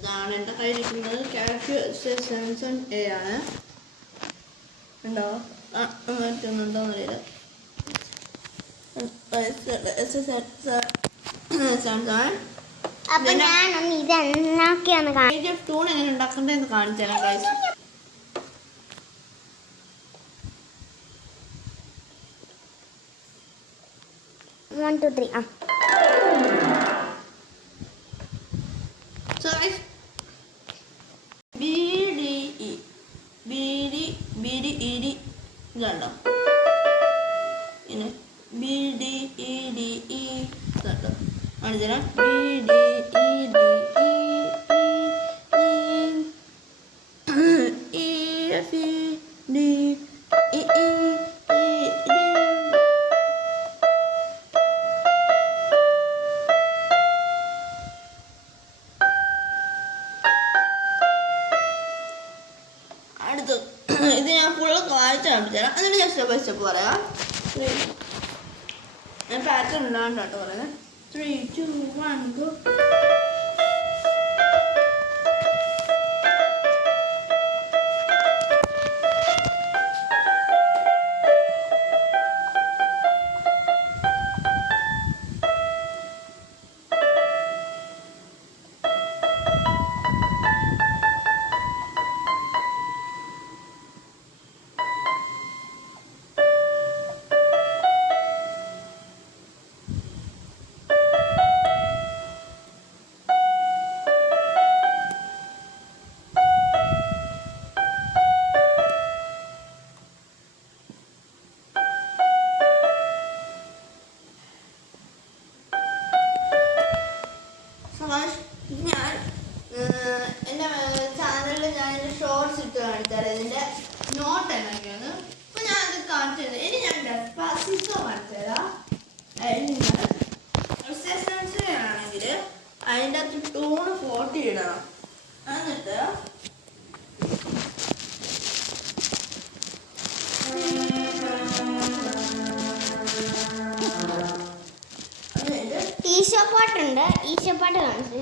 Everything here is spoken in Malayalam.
ഇതാണ് എൻ്റെ കയ്യിലിരിക്കുന്നത്. കാഷ്യൂ സാംസൺ എ ആണ്. ഉണ്ടോ? മറ്റൊന്നുണ്ടോന്നറിയില്ല. സാംസൺ. അപ്പൊ ഞാനൊന്ന് ഇതെന്നാക്കിയൊന്ന് ടൂൺ എങ്ങനെ ഉണ്ടാക്കണ്ടെന്ന് കാണിച്ചു തരാം guys. One, two, three. So guys, BDE ഇതുണ്ടോ? ഇങ്ങനെ BDEDE ഇതുണ്ടോ? കാണിച്ചു തരാം. അടുത്ത് ഇത് ഞാൻ ഫുള്ള് വായിച്ച് കാണിച്ചുതരാം. എന്നിട്ട് ഞാൻ സ്റ്റെപ്പ് ബൈ സ്റ്റെപ്പ് പറയാം. ഞാൻ പാറ്റേൺ ഉണ്ടാകണ്ട കേട്ടോ പറയുന്നത്. 3, 2, 1 go. ഞാൻ എൻ്റെ ചാനലിൽ ഞാൻ എൻ്റെ ഷോർട്സ് ഇട്ട് കാണിച്ചാൽ ഇതിൻ്റെ നോട്ട് എന്നൊക്കെയാണ്. അപ്പോൾ ഞാൻ അത് കാണിച്ചു തരാം. ഇനി ഞാൻ ഡെസ്പാസിറ്റോ കാണിച്ചു തരാം. ആണെങ്കിൽ അതിൻ്റെ അകത്ത് ടൂണ് 40 ഇടണം. എന്നിട്ട് ഈശോപ്പാട്ടുണ്ട്. ഈശോപ്പാട്ട് കാണിച്ചു.